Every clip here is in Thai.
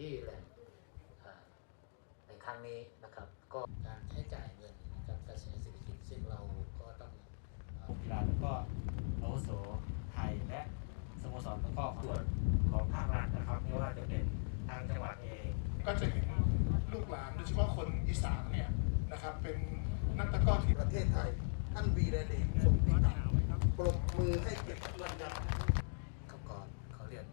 ที่แหล่งอ่าในครั้งนี้นะครับ ก็การใช้จ่ายเงินกับกระแสเศรษฐกิจซึ่งเราก็ต้องอ่ากีฬาแล้วก็อาวุโสไทยและสโมสรแล้วก็ส่วนของภาครัฐนะครับไม่ว่าจะเป็นทางจังหวัดเอง ก็จะเห็นลูกหลานโดยเฉพาะคนอีสานเนี่ยนะครับเป็นนักตะกร้อที่ประเทศไทยท่านวีระเดชสมพิตาปรบมือให้เกียรติทุกท่านครับ ขอบก่อนเขาเรียน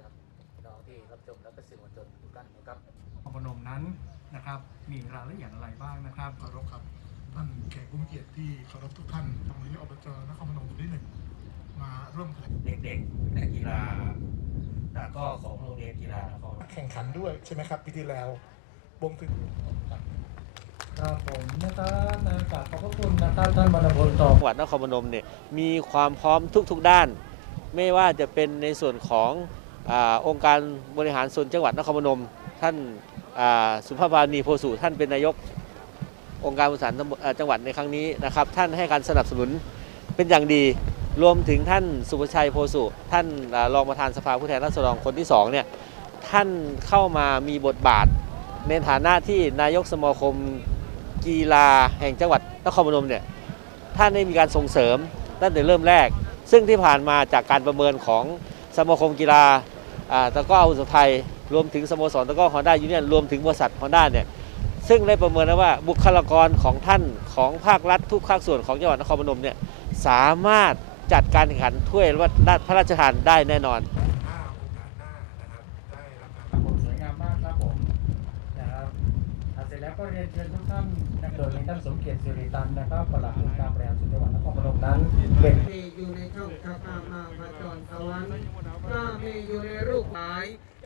กับพี่น้องที่รับ ชมและก็สื่อมวลชนทุกท่านนะครับนครพนมนั้นนะครับมีรายละเอียดอะไรบ้างนะครับเคารพครับท่านแขกผู้มีเกียรติที่เคารพทุกท่านทางนายกอบจนครพนมคนที่หนึ่งมาร่วมแถลงเด็กๆและกีฬาแต่ก็ของโรงเรียนกีฬานครแข่งขันด้วยใช่ไหมครับปีที่แล้ววงถึงครับผมนะครับนะกราบขอบพระคุณนะครับท่านบรรพลต่อจังหวัดนครพนมเนี่ยมีความพร้อมทุกๆด้าน ไม่ว่าจะเป็นในส่วนของ องค์การบริหารส่วนจังหวัดนครพนม ท่านสุภาพานีโพสุท่านเป็นนายกองค์การบริหารจังหวัดในครั้งนี้นะครับ ท่านให้การสนับสนุนเป็นอย่างดีรวมถึงท่านสุภชัยโพสุท่านรองประธานสภาผู้แทนราษฎรคนที่สองเนี่ยท่านเข้ามามีบทบาทในฐานะที่นายกสมาคมกีฬาแห่งจังหวัดนครพนมเนี่ยท่านได้มีการส่งเสริมตั้งแต่เริ่มแรก ซึ่งที่ผ่านมาจากการประเมินของสมาคมกีฬา ตะกร้ออาวุโสไทยรวมถึงสโมสรตะกร้อฮอนด้ายูเนียนรวมถึงบริษัทฮอนด้าเนี่ยซึ่งได้ประเมินแล้วว่าบุคลากรของท่านของภาครัฐทุกภาคส่วนของจังหวัดนครพนมเนี่ยสามารถจัดการแข่งขันถ้วยพระราชทานได้แน่นอนถ้าโอกาสหน้านะครับได้รับการครับผมสวยงามมากครับผมนะครับอ่าเสร็จแล้วก็เรียนเชิญทุกท่านนะโดยมีท่านสมเกียรติสิริตันนะครับปลัดองค์การบริหารส่วนจังหวัดนครพนมนั้นเป็นมีอยู่ในช่องชะตามาพจรสวรรค์ถ้ามีอยู่ใน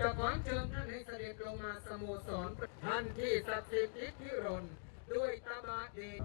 จะหมายจะขอเชิญท่านให้เสด็จลงมาสโมสรท่านที่ศักดิ์สิทธิ์อิทธิรนด้วยตบะเดช